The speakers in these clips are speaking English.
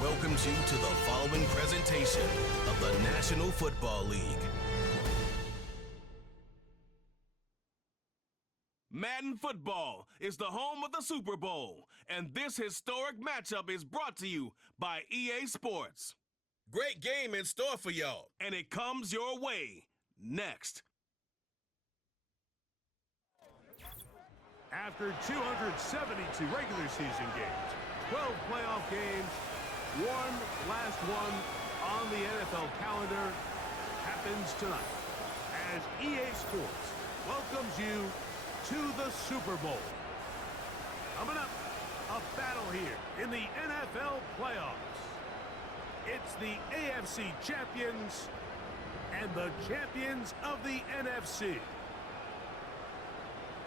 welcomes you to the following presentation of the National Football League. Madden Football is the home of the Super Bowl, and this historic matchup is brought to you by EA Sports. Great game in store for y'all, and it comes your way next. After 272 regular season games, 12 playoff games, one last one on the NFL calendar happens tonight as EA Sports welcomes you to the Super Bowl. Coming up, a battle here in the NFL playoffs. It's the AFC champions and the champions of the NFC.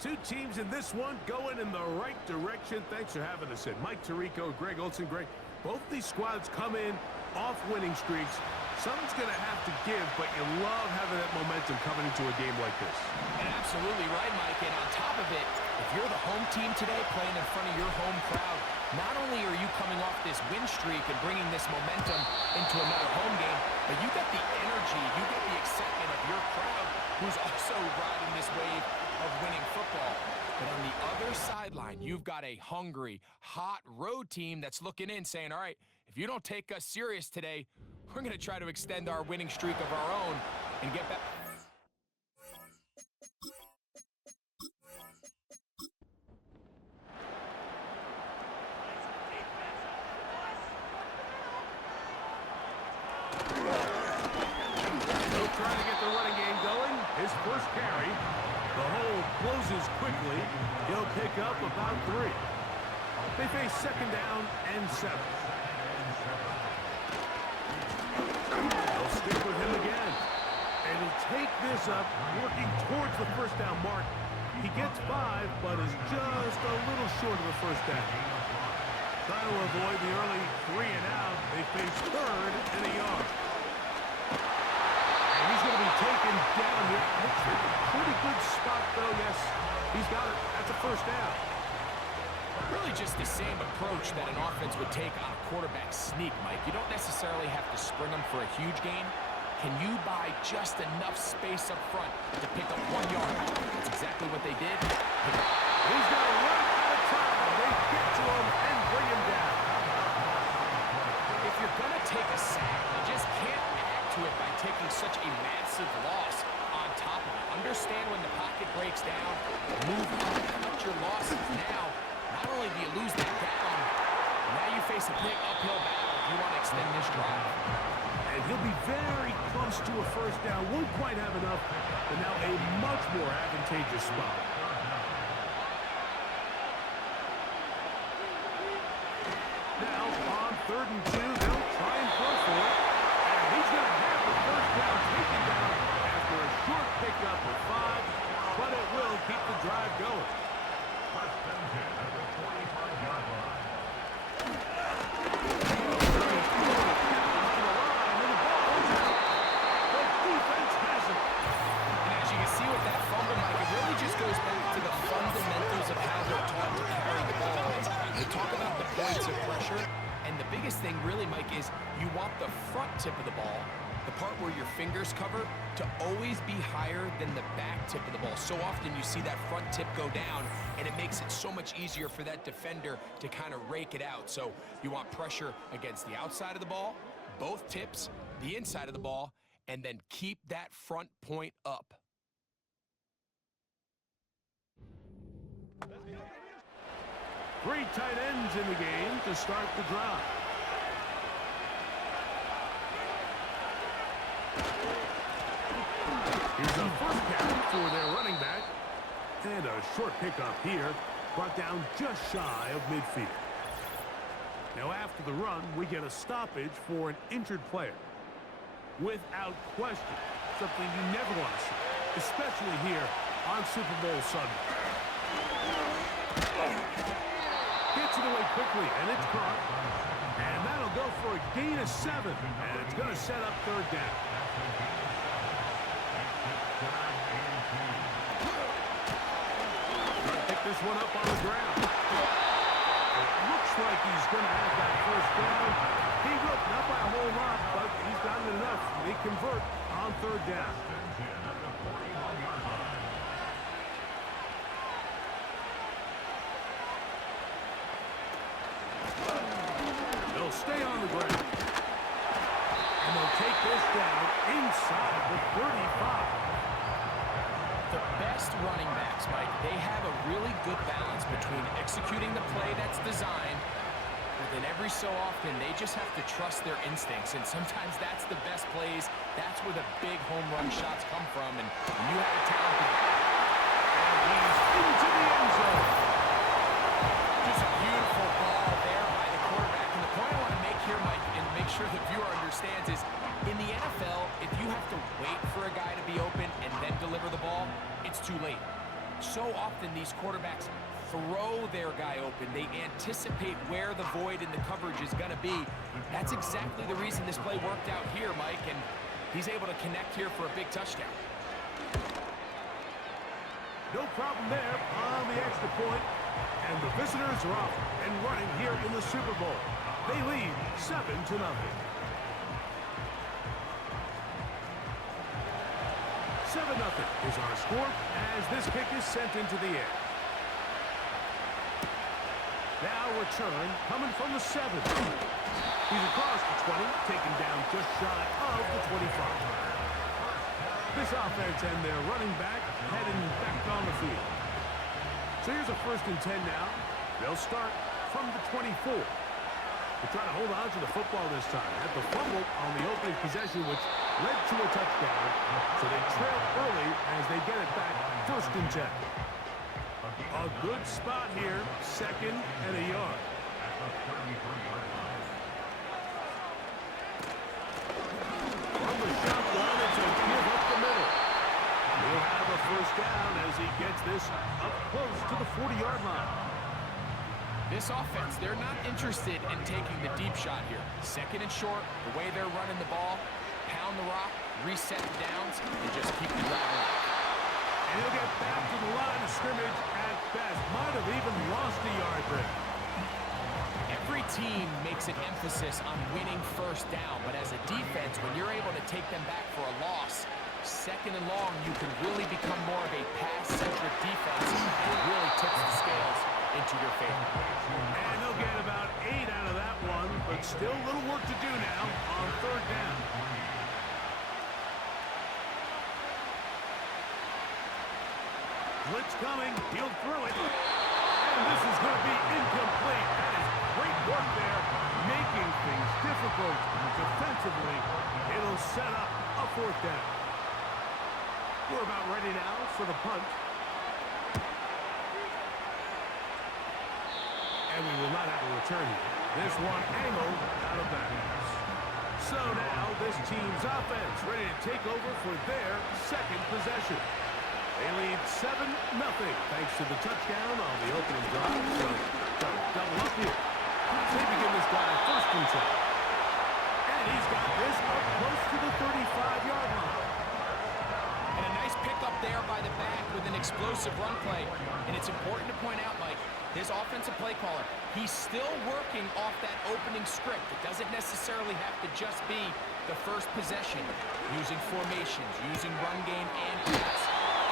Two teams in this one going in the right direction. Thanks for having us in. Mike Tirico, Greg Olson. Greg, both these squads come in off winning streaks. Something's going to have to give, but you love having that momentum coming into a game like this. And absolutely right, Mike. And on top of it, if you're the home team today playing in front of your home crowd, not only are you coming off this win streak and bringing this momentum into another home game, but you get the energy, you get the excitement of your crowd who's also riding this wave of winning football. But on the other sideline, you've got a hungry, hot road team that's looking in saying, all right, if you don't take us serious today, we're going to try to extend our winning streak of our own and get back. Still trying to get the running game going. His first carry. The hole closes quickly. He'll pick up about 3. They face second down and 7. They'll stick with him again. And he'll take this up, working towards the first down mark. He gets 5, but is just a little short of the first down. Trying to avoid the early 3 and out. They face third and a yard. And he's going to be taken down here. Looks like a pretty good spot, though. Yes, he's got it. That's a first down. Really just the same approach that an offense would take on a quarterback sneak, Mike. You don't necessarily have to spring them for a huge gain. Can you buy just enough space up front to pick up 1 yard? That's exactly what they did. He's going to run out of time. They get to him and bring him down. If you're going to take a sack, you just can't add to it by taking such a massive loss on top of it. Understand when the pocket breaks down, move on, cut your losses now. Not only do you lose that down, now you face a big uphill battle if you want to extend this drive. And he'll be very close to a first down. Won't quite have enough, but now a much more advantageous spot. Now, on 3rd and 2, they'll try and throw for it. And he's going to have the first down taken down after a short pickup of 5, but it will keep the drive going. Goes back to the fundamentals of how they're taught to carry the ball. We talk about the points of pressure, and the biggest thing really, Mike, is you want the front tip of the ball, the part where your fingers cover, to always be higher than the back tip of the ball. So often you see that front tip go down, and it makes it so much easier for that defender to kind of rake it out. So you want pressure against the outside of the ball, both tips, the inside of the ball, and then keep that front point up. Three tight ends in the game to start the drive. Here's a first carry for their running back. And a short pickup here, brought down just shy of midfield. Now after the run, we get a stoppage for an injured player. Without question, something you never want to see, especially here on Super Bowl Sunday. Gets it away quickly, and it's caught. And that'll go for a gain of 7, and it's going to set up 3rd down. Trying to pick this one up on the ground. It looks like he's going to have that first down. He third down. They'll stay on the ground. And they'll take this down inside the 35. The best running backs, Mike, they have a really good balance between executing the play that's designed, but then every so often they just have to trust their instincts, and sometimes that's the best plays. That's where the big home run shots come from, and you have a talented back. And he's into the end zone. Just a beautiful ball there by the quarterback. And the point I want to make here, Mike, and make sure the viewer understands is, in the NFL, if you have to wait for a guy to be open and then deliver the ball, it's too late. So often these quarterbacks throw their guy open. They anticipate where the void in the coverage is going to be. That's exactly the reason this play worked out here, Mike, and he's able to connect here for a big touchdown. No problem there on the extra point. And the visitors are off and running here in the Super Bowl. They lead 7-0. 7-0 is our score as this kick is sent into the air. Now return coming from the 7. He's across the 20, taken down just shy of the 25. This offense and their running back heading back on the field. So here's a 1st and 10 now. They'll start from the 24. They're trying to hold on to the football this time. Had the fumble on the opening possession, which led to a touchdown. So they trail early as they get it back 1st and 10. A good spot here, 2nd and a yard. From the shotgun, it's a give up the middle. He'll have a 1st down as he gets this up close to the 40-yard line. This offense, they're not interested in taking the deep shot here. 2nd and short, the way they're running the ball, pound the rock, reset the downs, and just keep the drive alive. And he'll get back to the line of scrimmage at best. Might have even lost a yard there. Every team makes an emphasis on winning 1st down, but as a defense, when you're able to take them back for a loss, 2nd and long, you can really become more of a pass-centric defense, and it really tips the scales into your favor. And they'll get about 8 out of that one, but still a little work to do now on 3rd down. Blitz coming, he'll throw it. And this is going to be incomplete. That is great work there, making things difficult defensively. It'll set up a 4th down. We're about ready now for the punt. And we will not have a return here. This one angled out of bounds. So now this team's offense ready to take over for their 2nd possession. They lead 7-0 thanks to the touchdown on the opening drive. So double up here. They begin this drive 1st and 10. And he's got this up close to the 35-yard line. And a nice pickup there by the back with an explosive run play. And it's important to point out, Mike, his offensive play caller, he's still working off that opening script. It doesn't necessarily have to just be the 1st possession. Using formations, using run game and pass.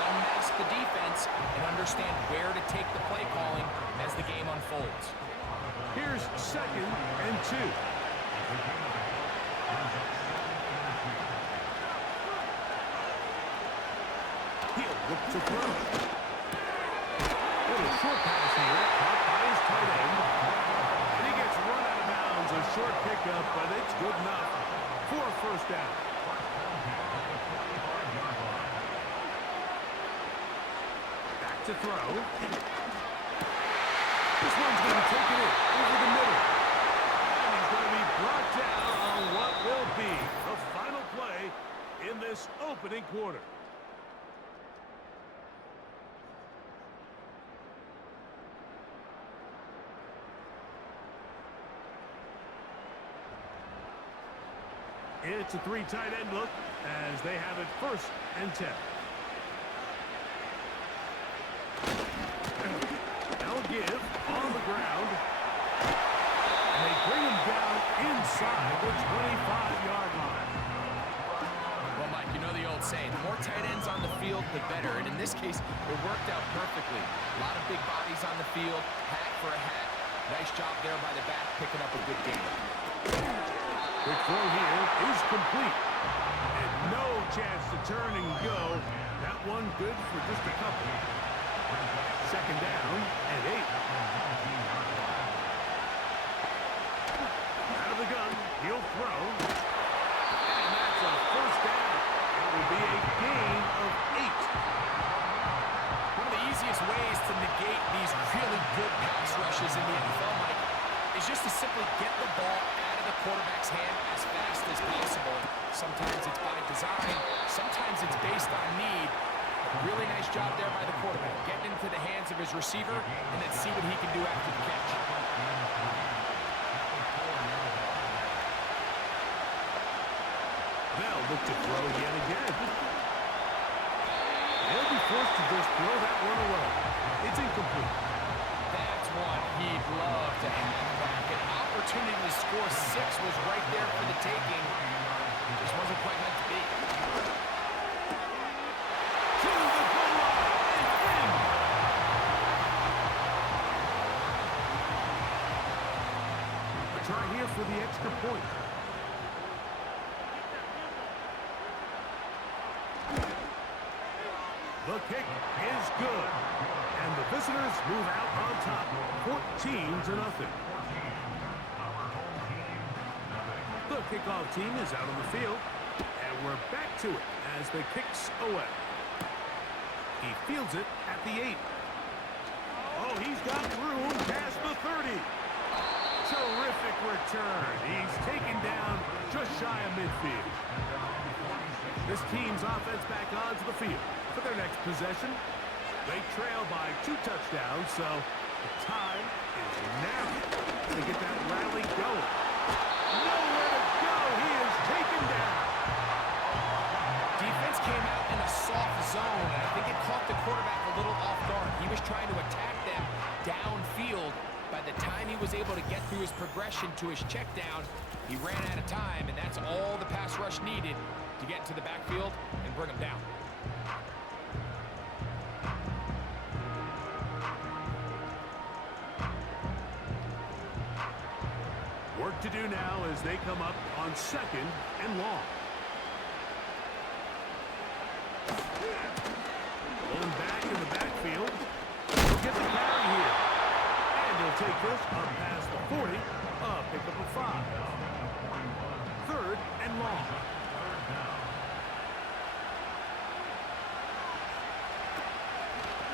Unmask the defense and understand where to take the play calling as the game unfolds. Here's 2nd and 2. He'll look to throw. Little short pass here, caught by his tight end. And he gets run out of bounds. A short pickup, but it's good enough for a 1st down. Back to throw. This one's going to take it in over the middle. And he's going to be brought down on what will be the final play in this opening quarter. It's a 3 tight end look as they have it 1st and 10. Now give on the ground. And they bring him down inside the 25-yard line. Well, Mike, you know the old old saying, the more tight ends on the field, the better. And in this case, it worked out perfectly. A lot of big bodies on the field, hat for a hat. Nice job there by the back, picking up a good game. Quick throw here is complete. And no chance to turn and go. That one good for just a couple. Second down and 8. Out of the gun, he'll throw. And that's a first down. It will be a gain of 8. One of the easiest ways to negate these really good pass rushes in the NFL, Mike, is just to simply get the ball out of the quarterback's hand as fast as possible. Sometimes it's by design, sometimes it's based on need. Really nice job there by the quarterback, getting into the hands of his receiver, and then see what he can do after the catch. They'll look to throw yet again. They'll be forced to just throw that one away. It's incomplete. That's one he'd love to have back. An opportunity to score 6 was right there for the taking. Just wasn't quite meant to be. To the goal line and in. A try here for the extra point. The kick is good. And the visitors move out on top, 14-0. The kickoff team is out on the field, and we're back to it as the kick's away. He fields it at the 8. Oh, he's got room past the 30. Terrific return. He's taken down just shy of midfield. This team's offense back onto the field for their next possession. They trail by 2 touchdowns, so the time is now to get that rally going. Nowhere to go. He is taken down. Defense came out in a soft zone, and I think it caught the quarterback a little off guard. He was trying to attack them downfield. By the time he was able to get through his progression to his check down, he ran out of time, and that's all the pass rush needed to get into the backfield and bring him down. Work to do now as they come up on 2nd and long. Pulling back in the backfield. He'll get the carry here. And he'll take this up past the 40. Pick up a 5. 3rd and long.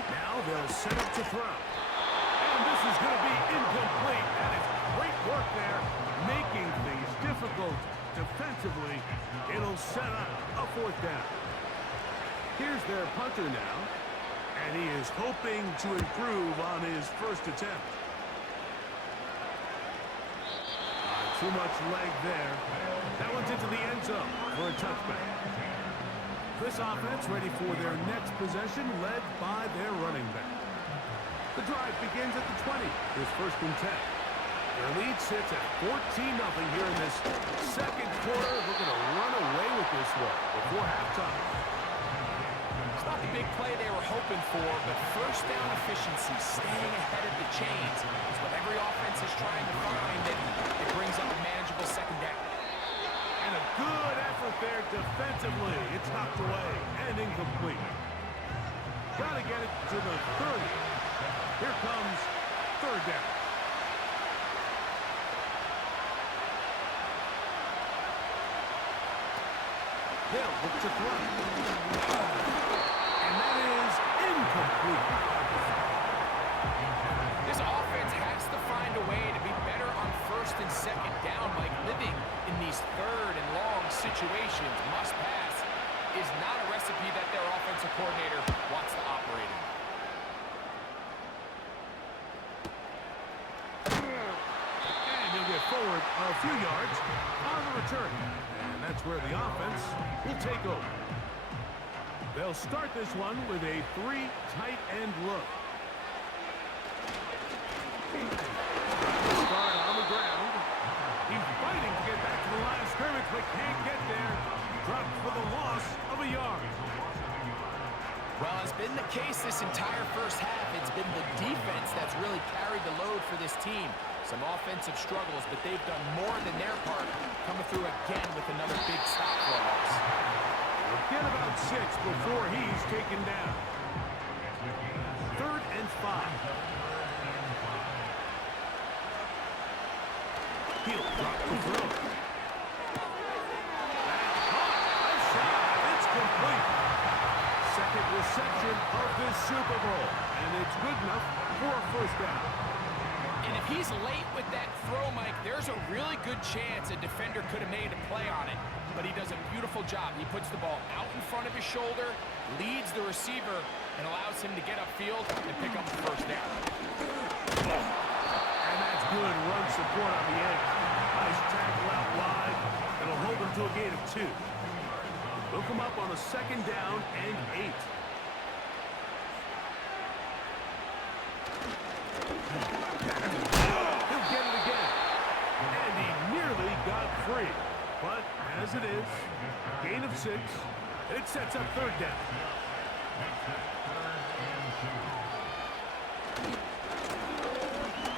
Now they'll set up to throw. And this is going to be incomplete. That is great work there, making things difficult defensively. It'll set up a 4th down. Here's their punter now, and he is hoping to improve on his first attempt. Too much leg there. That one's into the end zone for a touchback. This offense ready for their next possession, led by their running back. The drive begins at the 20. Here's 1st and 10. Their lead sits at 14-0 here in this second quarter. Looking to run away with this one before halftime. It's not the big play they were hoping for, but first down efficiency, staying ahead of the chains, is what every offense is trying to find, and it brings up a manageable 2nd down. And a good effort there defensively. It's knocked away and incomplete. Got to get it to the 30. Here comes 3rd down. They'll look to throw. And that is incomplete. This offense has to find a way to be better on 1st and 2nd down. Like living in these 3rd and long situations, must pass, is not a recipe that their offensive coordinator wants to operate in. And he'll get forward a few yards on the return. And that's where the offense will take over. They'll start this one with a 3 tight end look. Start on the ground. He's fighting to get back to the line of scrimmage, but can't get there. dropped for the loss of a yard. Well, it's been the case this entire first half. It's been the defense that's really carried the load for this team. Some offensive struggles, but they've done more than their part, coming through again with another big stop for a loss. We'll get about 6 before he's taken down. 3rd and 5. He'll drop the throw. That's caught. Outside. It's complete. Second reception of this Super Bowl, and it's good enough for a first down. And if he's late with that throw, Mike, there's a really good chance a defender could have made a play on it. But he does a beautiful job. He puts the ball out in front of his shoulder, leads the receiver, and allows him to get upfield and pick up the first down. And that's good run support on the edge. Nice tackle out wide. It'll hold them to a gain of 2. They'll come up on a 2nd down and 8. He'll get it again. And he nearly got free. But as it is, gain of 6. It sets up 3rd down.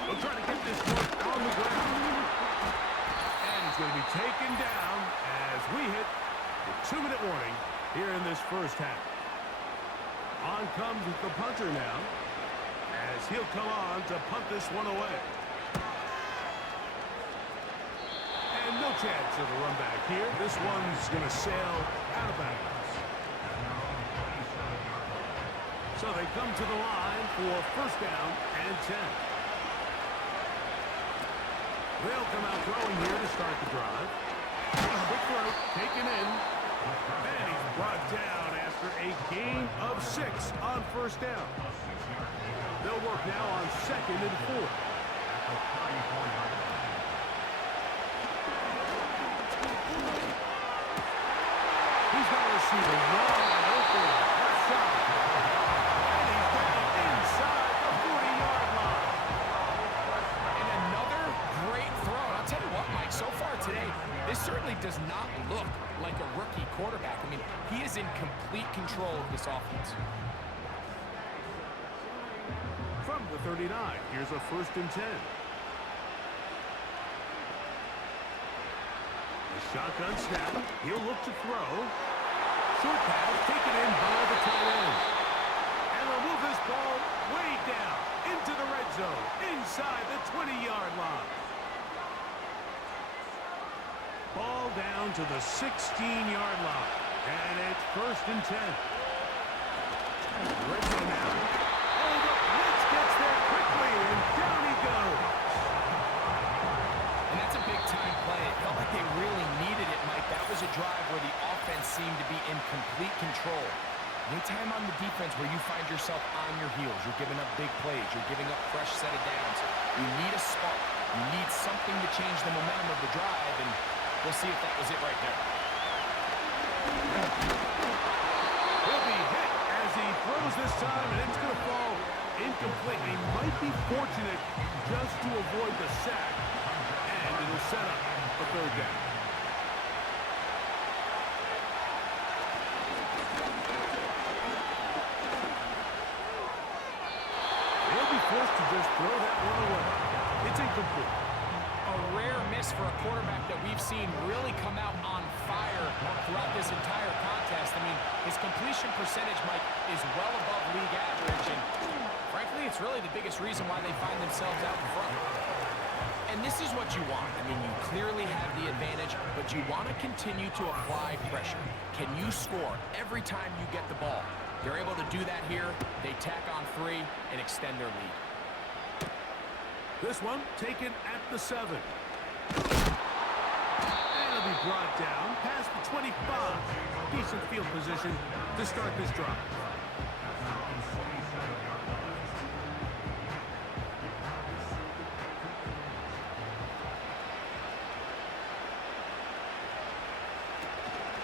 They'll try to get this one on the ground. And he's going to be taken down as we hit the 2-minute warning here in this first half. On comes the punter now, as he'll come on to punt this one away. And no chance of a run back here. This one's going to sail out of bounds. So they come to the line for first down and 10. They'll come out throwing here to start the drive. Quick throw, taken in. And he's brought down after a gain of 6 on first down. They'll work now on 2nd and 4. He's got a receiver wide open. Left side. And he's down inside the 40-yard line. And another great throw. And I'll tell you what, Mike, so far today, this certainly does not look like a rookie quarterback. I mean, he is in complete control of this offense. From the 39, here's a 1st and 10. The shotgun snap. He'll look to throw. Short pass taken in by the tight end. And they'll move this ball way down into the red zone, inside the 20-yard line. Ball down to the 16-yard line. And it's 1st and 10. Red zone now. Oh, the blitz gets there quickly, and down he goes. And that's a big-time play. It felt like they really needed it, Mike. That was a drive where the offense seemed to be in complete control. Anytime on the defense where you find yourself on your heels, you're giving up big plays, you're giving up fresh set of downs, you need a spark. You need something to change the momentum of the drive, and we'll see if that was it right there. He'll be hit as he throws this time, and it's going to fall incomplete. He might be fortunate just to avoid the sack, and it'll set up a 3rd down. They'll be forced to just throw that one away. It's incomplete. A rare miss for a quarterback that we've seen really come out on fire throughout this entire contest. I mean, his completion percentage, Mike, is well above league average, and frankly, it's really the biggest reason why they find themselves out in front. And this is what you want. I mean, you clearly have the advantage, but you want to continue to apply pressure. Can you score every time you get the ball? They're able to do that here. They tack on 3 and extend their lead. This one taken at the 7. And it'll be brought down past the 25. Decent field position to start this drive.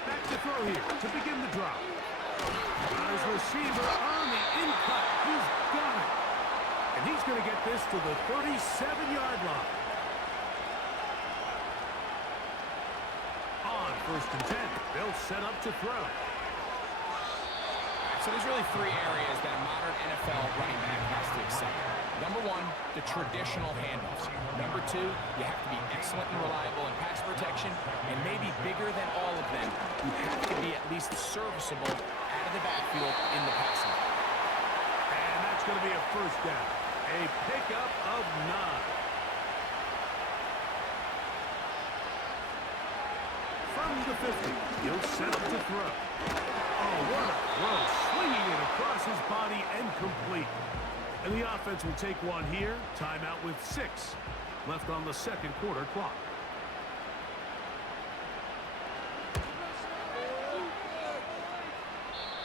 Back to throw here to begin the drop. Got his receiver on the in-cut. He's got it. And he's going to get this to the 37-yard line. On first and 10. They'll set up to throw. So there's really three areas that a modern NFL running back has to excel. Number one, the traditional handoffs. Number two, you have to be excellent and reliable in pass protection. And maybe bigger than all of them, you have to be at least serviceable out of the backfield in the passing. And that's going to be a first down. A pickup of 9. From the 50, he'll set up to throw. Oh, what a throw. Swinging it across his body and complete. And the offense will take one here. Timeout with 6 left on the second quarter clock.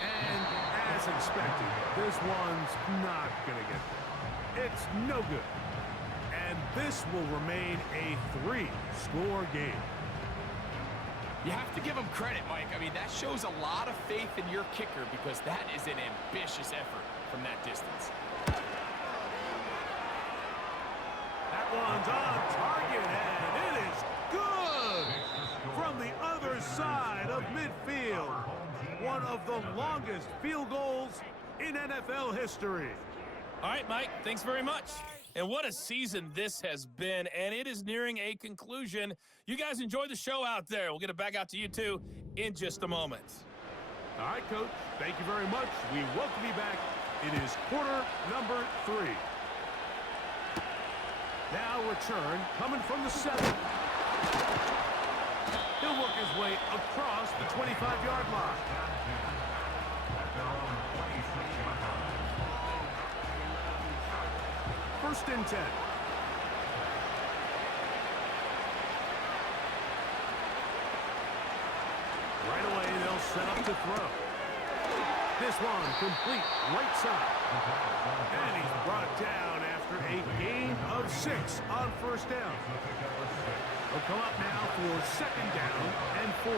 And as expected, this one's not going to get there. It's no good. And this will remain a 3-score game. You have to give him credit, Mike. I mean, that shows a lot of faith in your kicker because that is an ambitious effort from that distance. That one's on target, and it is good! From the other side of midfield. One of the longest field goals in NFL history. All right, Mike, thanks very much. And what a season this has been, and it is nearing a conclusion. You guys enjoy the show out there. We'll get it back out to you, too, in just a moment. All right, Coach, thank you very much. We welcome you back. It is quarter number 3. Now return, coming from the 7. He'll work his way across the 25-yard line. First and 10. Right away, they'll set up to throw. This one complete right side. And he's brought down after a gain of 6 on first down. He'll come up now for second down and 4.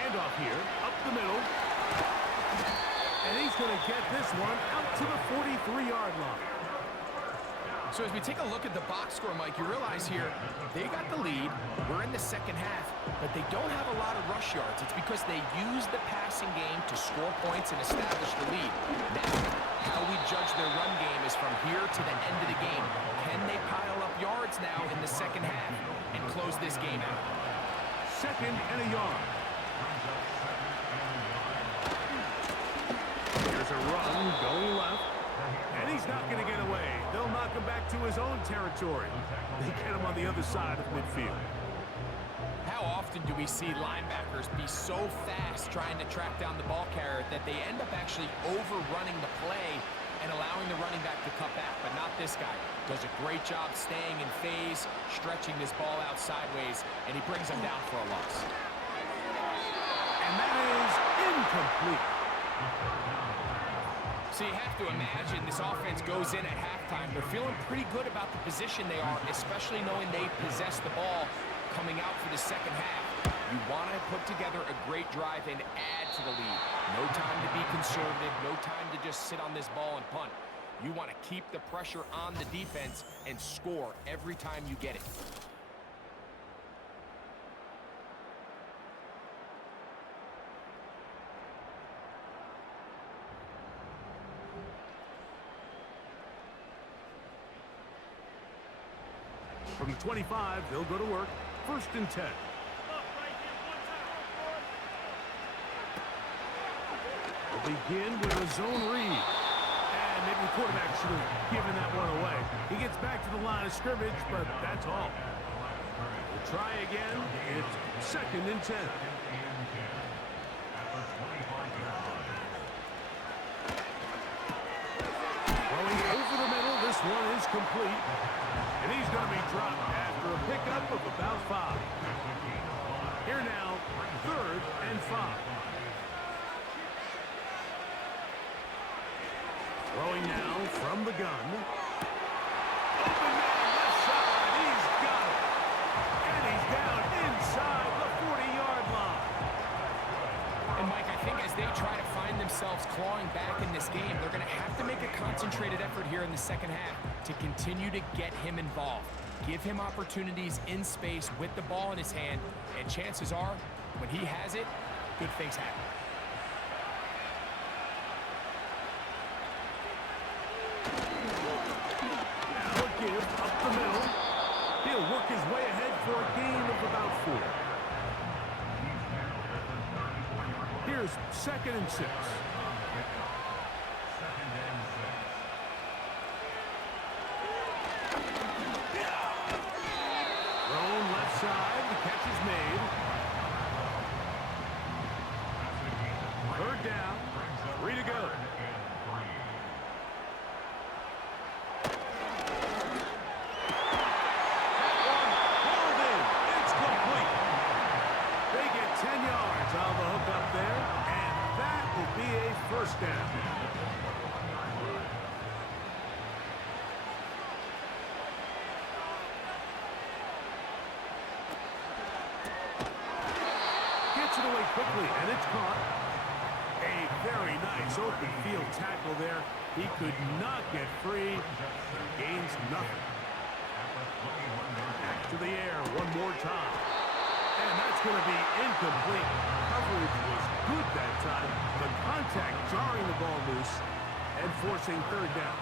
Handoff here, up the middle. And he's going to get this one out to the 43-yard line. So as we take a look at the box score, Mike, you realize here they got the lead. We're in the second half, but they don't have a lot of rush yards. It's because they use the passing game to score points and establish the lead. Now, how we judge their run game is from here to the end of the game. Can they pile up yards now in the second half and close this game out? Second and a yard. There's a run going left. And he's not going to get away. They'll knock him back to his own territory. They get him on the other side of midfield. How often do we see linebackers be so fast trying to track down the ball carrier that they end up actually overrunning the play and allowing the running back to cut back? But not this guy. Does a great job staying in phase, stretching this ball out sideways, and he brings him down for a loss. And that is incomplete. So you have to imagine this offense goes in at halftime. They're feeling pretty good about the position they are, especially knowing they possess the ball coming out for the second half. You want to put together a great drive and add to the lead. No time to be conservative, no time to just sit on this ball and punt. You want to keep the pressure on the defense and score every time you get it. From the 25, they'll go to work. First and 10. They'll begin with a zone read. And maybe the quarterback should have given that one away. He gets back to the line of scrimmage, but that's all. We'll try again. It's second and 10. Throwing over the middle. This one is complete. And he's going to be dropped after a pickup of about 5. Here now, third and 5. Throwing now from the gun. Open man, left side. He's got it. And he's down inside the 40-yard line. And Mike, I think as they try to find themselves clawing back in this game, they're going to have to make a concentrated effort here in the second half to continue to get him involved. Give him opportunities in space with the ball in his hand, and chances are, when he has it, good things happen. Now a give up the middle. He'll work his way ahead for a gain of about 4. Here's 2nd and 6. Thrown left side. The catch is made. 3rd down. 3 to go. On the hook up there, and that will be a 1st down. Gets it away quickly, and it's caught. A very nice open field tackle there. He could not get free. Gains nothing. Back to the air one more time. And that's going to be incomplete. Coverage was good that time. The contact jarring the ball loose and forcing 3rd down.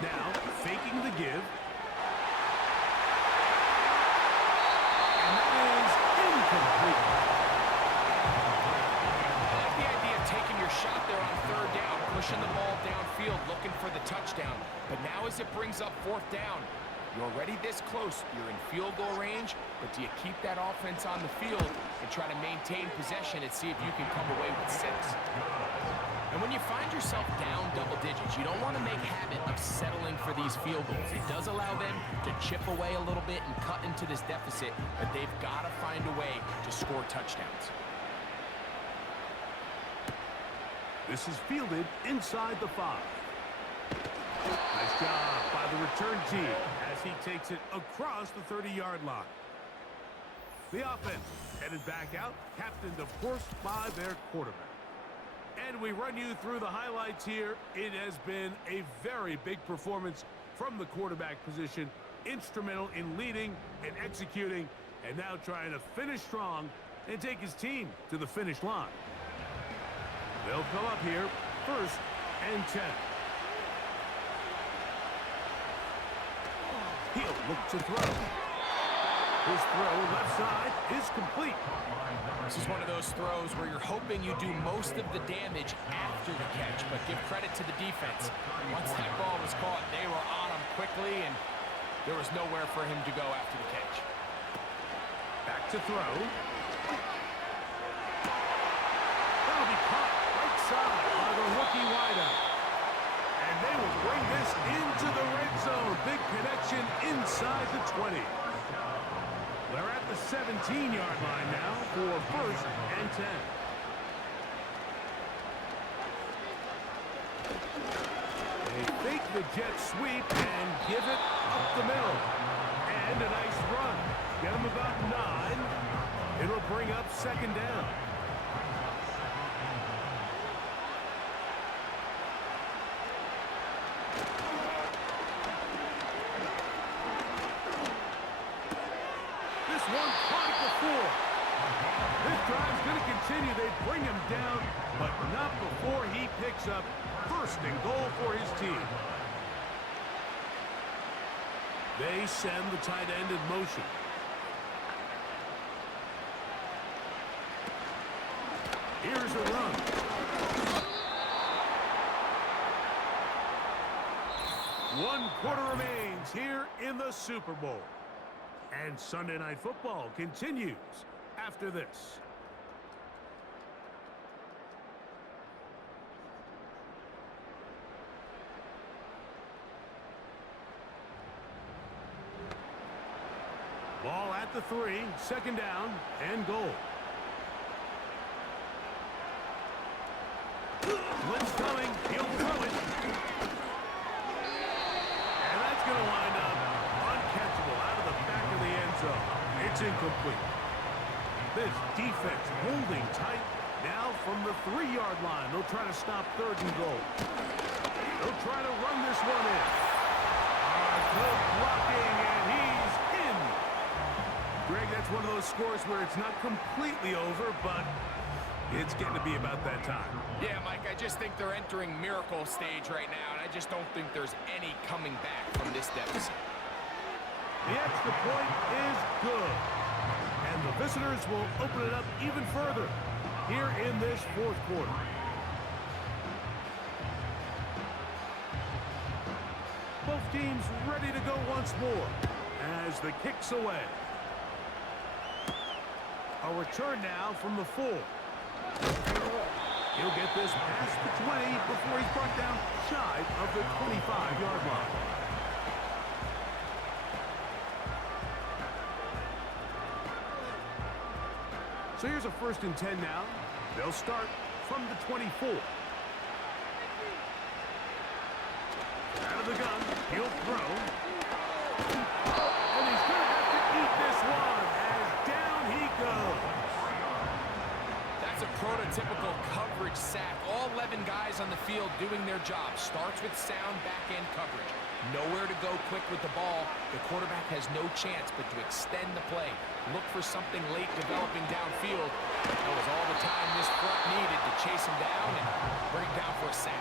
Now, faking the give. And that is incomplete. I like the idea of taking your shot there on 3rd down, pushing the ball downfield, looking for the touchdown. But now as it brings up 4th down, you're already this close. You're in field goal range, but do you keep that offense on the field and try to maintain possession and see if you can come away with 6? And when you find yourself down double digits, you don't want to make habit of settling for these field goals. It does allow them to chip away a little bit and cut into this deficit, but they've got to find a way to score touchdowns. This is fielded inside the 5. Nice job by the return team as he takes it across the 30-yard line. The offense headed back out, captained, of course, by their quarterback. And we run you through the highlights here. It has been a very big performance from the quarterback position. Instrumental in leading and executing, and now trying to finish strong and take his team to the finish line. They'll come up here, 1st and 10. He'll look to throw. His throw left side is complete. This is one of those throws where you're hoping you do most of the damage after the catch, but give credit to the defense. Once that ball was caught, they were on him quickly, and there was nowhere for him to go after the catch. Back to throw. That'll be caught right side by the rookie wideout. And they will bring this into the red zone. Big connection inside the 20. They're at the 17-yard line now for 1st and 10. They fake the jet sweep and give it up the middle. And a nice run. Get them about 9. It'll bring up 2nd down. One caught it before. This drive's going to continue. They bring him down, but not before he picks up 1st and goal for his team. They send the tight end in motion. Here's a run. One quarter remains here in the Super Bowl. And Sunday Night Football continues after this. Ball at the 3, 2nd down and goal. Blitz coming, he'll throw it. And that's going to wind up uncatchable out of the back of the end zone. It's incomplete. This defense holding tight. Now from the 3-yard line, they'll try to stop 3rd and goal. He'll try to run this one in. Good blocking, and he's in. Greg, that's one of those scores where it's not completely over, but it's getting to be about that time. Yeah, Mike, I just think they're entering miracle stage right now, and I just don't think there's any coming back from this deficit. The extra point is good. And the visitors will open it up even further here in this fourth quarter. Both teams ready to go once more as the kick's away. A return now from the 4. He'll get this past the 20 before he's brought down shy of the 25-yard line. So here's a 1st and 10 now. They'll start from the 24. Out of the gun, he'll throw. And he's going to have to eat this one as down he goes. That's a prototypical coverage sack. All 11 guys on the field doing their job. Starts with sound back-end coverage. Nowhere to go quick with the ball. The quarterback has no chance but to extend the play. Look for something late developing downfield. That was all the time this front needed to chase him down and bring him down for a sack.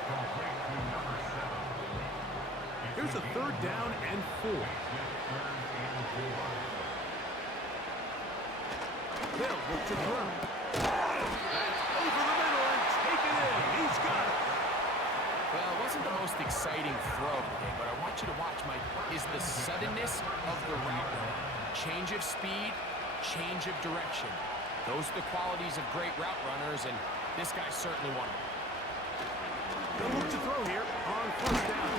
Here's a 3rd down and 4. They'll look to throw. That's over the middle and take it in. He's got it. Well, it wasn't the most exciting throw today, but I want you to watch, Mike, is the suddenness of the route running. Change of speed, change of direction. Those are the qualities of great route runners, and this guy's certainly one of them. They'll look to throw here on 1st down.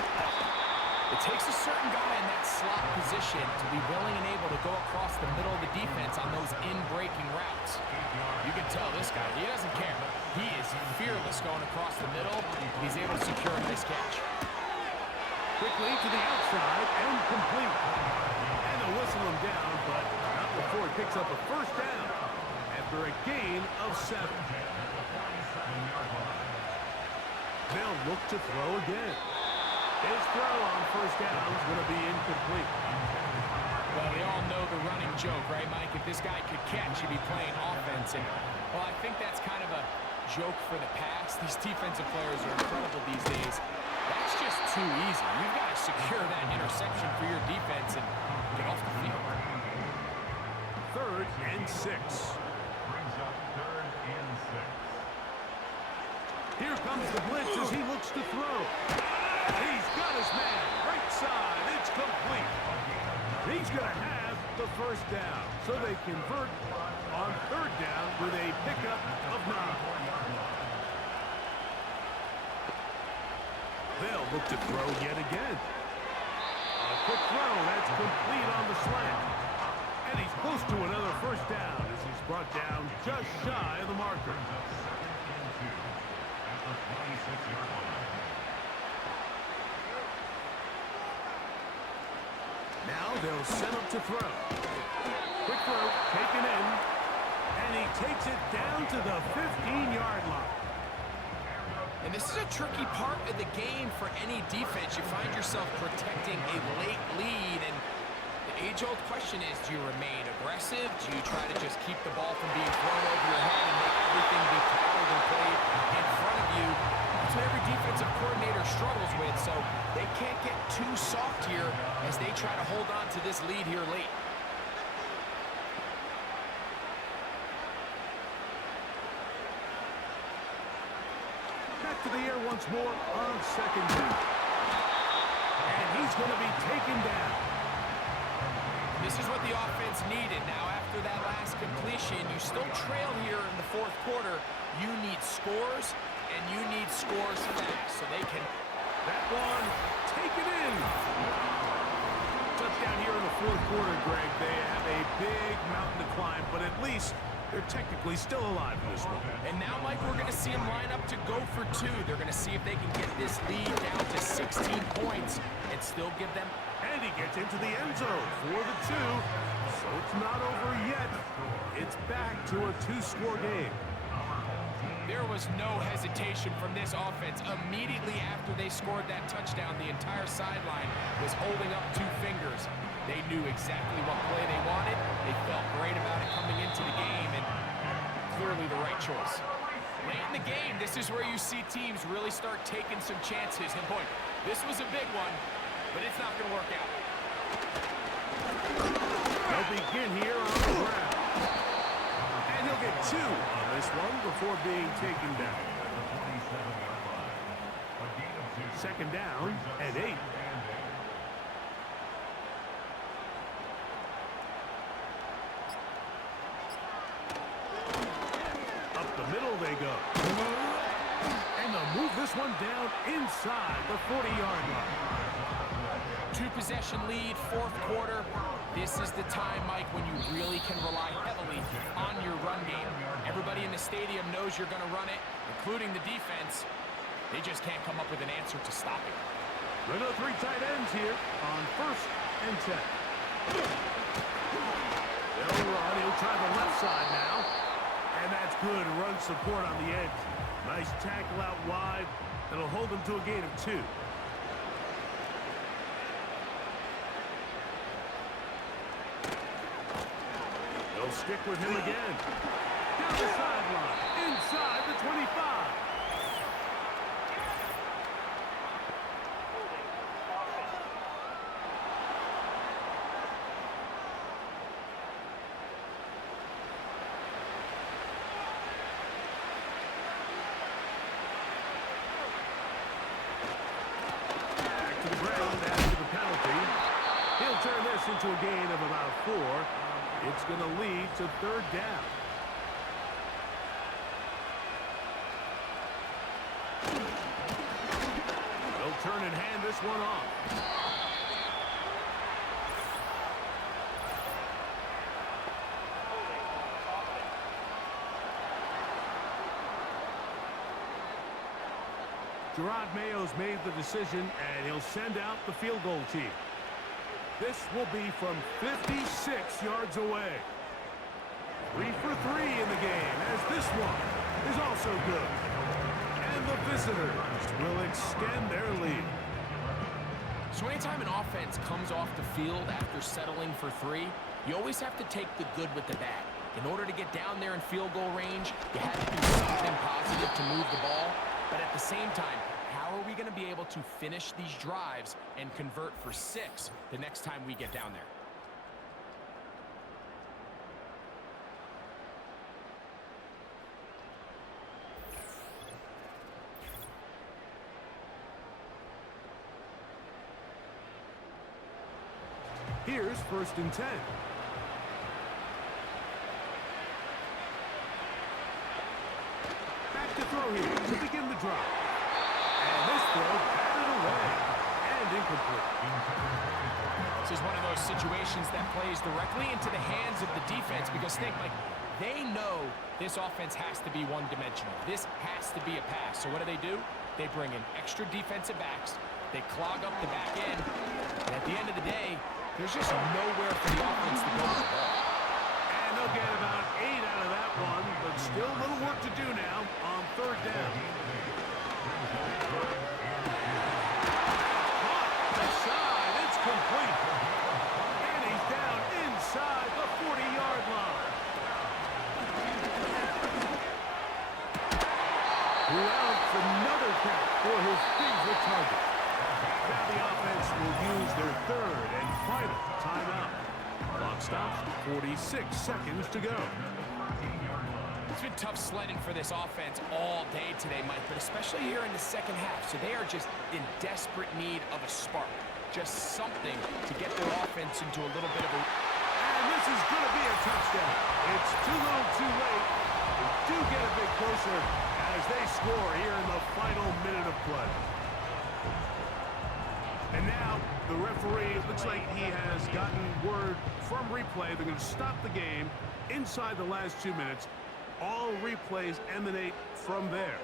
It takes a certain guy in that slot position to be willing and able to go across the middle of the defense on those in-breaking routes. You can tell this guy, he doesn't care. He is fearless going across the middle. He's able to secure a nice catch. Quickly to the outside and complete. And they'll whistle him down, but not before he picks up a 1st down after a gain of 7. They'll look to throw again. His throw on 1st down is going to be incomplete. Well, we all know the running joke, right, Mike? If this guy could catch, he'd be playing offense. And, well, I think that's kind of a joke for the past. These defensive players are incredible these days. That's just too easy. You've got to secure that interception for your defense and get off the field. 3rd and 6. Here comes the blitz as he looks to throw. He's got his man. Right side. It's complete. He's going to have the 1st down. So they convert on 3rd down with a pickup of 9. They'll look to throw yet again. A quick throw. That's complete on the slant. And he's close to another 1st down as he's brought down just shy of the marker. Now they'll set up to throw. Quick throw, taken in, and he takes it down to the 15-yard line. And this is a tricky part of the game for any defense. You find yourself protecting a late lead, and the age-old question is, do you remain aggressive? Do you try to just keep the ball from being thrown over your head and make everything be tackled and played in front of you? That's what every defensive coordinator struggles with, so they can't get too soft here as they try to hold on to this lead here late. Back to the air once more on 2nd down. And he's going to be taken down. This is what the offense needed. Now, after that last completion, you still trail here in the 4th quarter. You need scores, and you need scores fast so they can... That one taken in. Touchdown here in the 4th quarter, Greg. They have a big mountain to climb, but at least they're technically still alive in this one. And now, Mike, we're going to see them line up to go for 2. They're going to see if they can get this lead down to 16 points and still give them... And he gets into the end zone for the 2. So it's not over yet. It's back to a 2-score game. There was no hesitation from this offense. Immediately after they scored that touchdown, the entire sideline was holding up 2 fingers. They knew exactly what play they wanted. They felt great about it coming into the game, and clearly the right choice. Late in the game, this is where you see teams really start taking some chances. And boy, this was a big one, but it's not going to work out. They'll begin here on the ground. And he'll get 2 on this one before being taken down. 2nd down and 8. Up the middle they go. And they'll move this one down inside the 40-yard line. 2-possession lead, 4th quarter. This is the time, Mike, when you really can rely heavily on your run game. Everybody in the stadium knows you're going to run it, including the defense. They just can't come up with an answer to stop it. They're the 3 tight ends here on 1st and 10. They'll run. He'll try the left side now. And that's good run support on the edge. Nice tackle out wide. That'll hold them to a gain of 2. They'll stick with him again. Down the sideline. Inside the 25. Back to the ground after the penalty. He'll turn this into a gain of about 4. It's going to lead to 3rd down. They'll turn and hand this one off. Gerard Mayo's made the decision, and he'll send out the field goal team. This will be from 56 yards away. 3 for 3 in the game, as this one is also good. And the visitors will extend their lead. So anytime an offense comes off the field after settling for 3, you always have to take the good with the bad. In order to get down there in field goal range, you have to do something positive to move the ball. But at the same time, how are we going to be able to finish these drives and convert for 6 the next time we get down there? Here's 1st and 10. Back to throw here to begin the drive. And this throw batted away and incomplete. This is one of those situations that plays directly into the hands of the defense because think, like, they know this offense has to be one-dimensional. This has to be a pass. So what do? They bring in extra defensive backs. They clog up the back end. And at the end of the day, there's just nowhere for the offense to go with the ball. And they'll get about 8 out of that one, but still a little work to do now on 3rd down. Outside, it's complete. And he's down inside the 40-yard line. Routs another catch for his favorite target. Now the offense will use their 3rd and final timeout. Clock stops, 46 seconds to go. It's been tough sledding for this offense all day today, Mike, but especially here in the 2nd half. So they are just in desperate need of a spark. Just something to get their offense into a little bit of a... And this is going to be a touchdown. It's too little too late. They do get a bit closer as they score here in the final minute of play. And now the referee, it looks like he has gotten word from replay. They're going to stop the game inside the last 2 minutes. All replays emanate from there.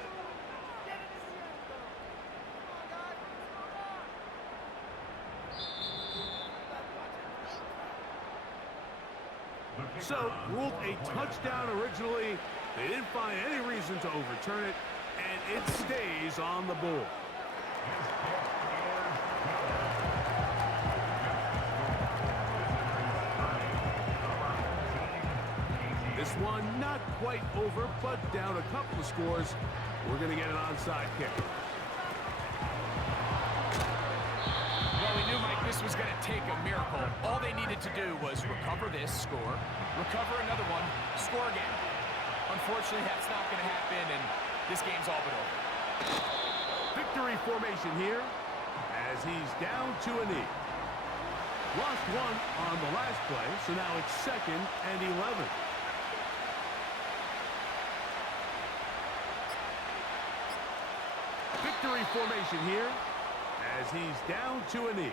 So, ruled a touchdown originally, They didn't find any reason to overturn it, and it stays on the board. This one not quite over, but down a couple of scores. We're going to get an onside kick. Well, we knew, Mike, this was going to take a miracle. All they needed to do was recover this, score, recover another one, score again. Unfortunately, that's not going to happen, and this game's all but over. Victory formation here as he's down to a knee. Lost one on the last play, so now it's 2nd and 11. Victory formation here as he's down to a knee.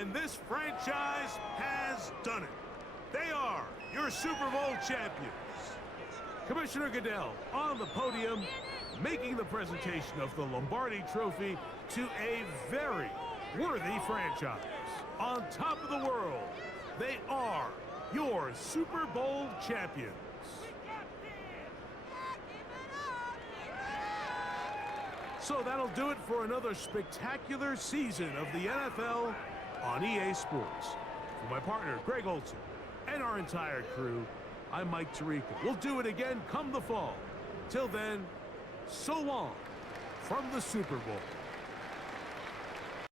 And this franchise has done it. They are your Super Bowl champions. Commissioner Goodell on the podium, making the presentation of the Lombardi Trophy to a very worthy franchise. On top of the world, they are your Super Bowl champions. So that'll do it for another spectacular season of the NFL on EA Sports. For my partner, Greg Olson, and our entire crew, I'm Mike Tirico. We'll do it again come the fall. Till then, so long from the Super Bowl.